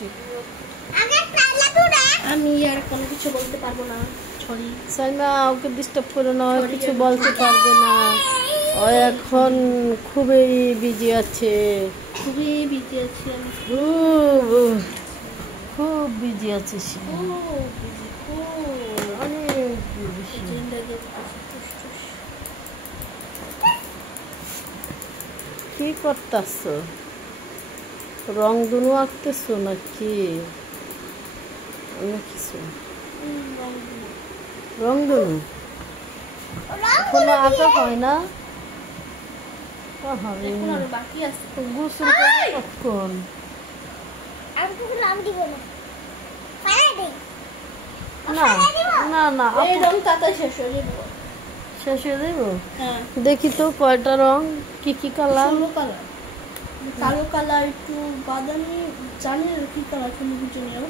Lipstick. আমি আর কোনো কিছু বলতে পারবো না, সরি। সাইমা ওকে ডিস্টার্ব করো না, কিছু বলতে পারবে না, ও এখন খুবই বিজি আছে, খুবই বিজি আছি আমি, খুব বিজি আছে সে, খুব বিজি, অনেক বেশি। কি করতেছ? রং দুনু আঁকতেছো নাকি অন্য কিছু? রং দুনু এখনো আঁকা হয় না? বাকি আছে। গোসল করবে কখন? না না এই রং তাতে শেষ হয়ে যাবে। শেষ হয়ে দেব? হ্যাঁ। দেখি তো কয়টা রং, কি কি কালার? 16 কালার। কালো কালার, একটু বাদামি, জানি না কি কালার, তুমি বুঝিও।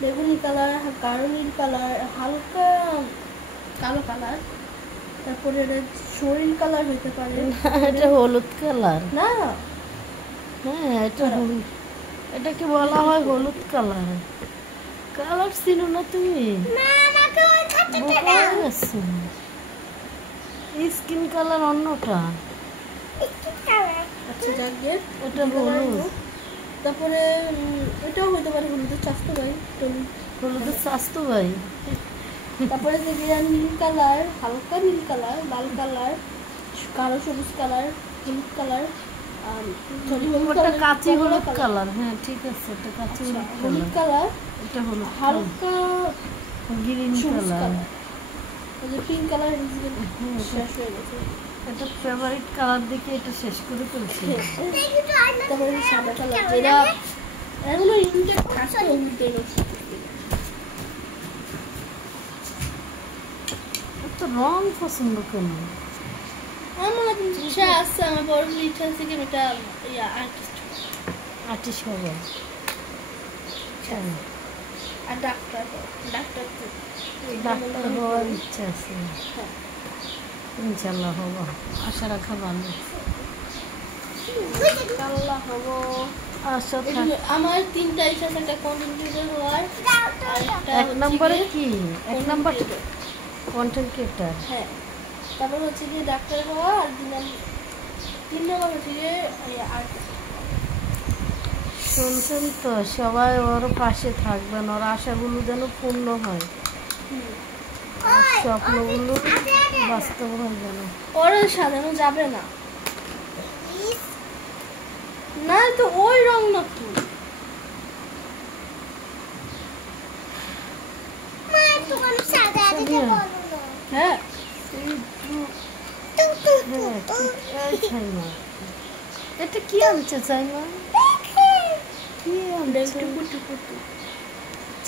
বেগুনি কালার, গাঢ় নীল কালার, হালকা কালো কালার, তারপরে এটা শরীর কালার হইতে পারে। এটা হলুদ কালার না, হ্যাঁ এটা হলুদ, এটাকে বলা হয় হলুদ কালার। কালার ছিল না তুমি? স্কিন কালার অন্যটা। আচ্ছা যাকে এটা হলুদ। তারপরে এটাও হইতে পারে হলুদের চাস্তো ভাই, হলুদের স্বাস্থ্য ভাই। তারপরে নীল কালার, হালকা নীল কালার, লাল কালার, কালো সবুজ কালার, হলুদ কালার, কাঁচি হলুদ কালার। হ্যাঁ ঠিক আছে, এটা কাঁচি হলুদ কালার, এটা হলুদ, হালকা গ্রিন কালার, পিঙ্ক কালার শেষ হয়ে গেছে। এটা ফেভারিট কালার দেখে এটা শেষ করে ফেলছি। তারপরে সাদা কালার, যেটা এগুলো ইনটেক থাকতে উল্টে তো রং পছন্দ কেন? আমার ইচ্ছা আছে, আমার বড় ইচ্ছা আছে কি এটা আর্টিস্ট হবে আর ডাক্তার হওয়ার ইচ্ছা আছে। ইনশাল্লাহ হবো, আশা রাখা ভালো। আল্লাহ হবো, আশা আমার 3টা ইচ্ছা আছে, একটা কন্টেন্ট ক্রিয়েটর হওয়ার, এক নম্বরে কি, এক নম্বর কন্টেন্ট ক্রিয়েটর। হ্যাঁ, তারপর হচ্ছে কি ডাক্তার হওয়া, আর 3 নম্বর হচ্ছে কি আর্টিস্ট। শুনছেন তো, সবাই ওর পাশে থাকবেন, ওর আশাগুলো যেন পূর্ণ হয়, স্বপ্নগুলো বাস্তব হয় যেন। ওর সাজানো যাবে না, না তো ওই রং না কি? হ্যাঁ এটা কি আনছে চাইমা? কি আনছে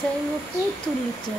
চাইমা? পুতুলিটা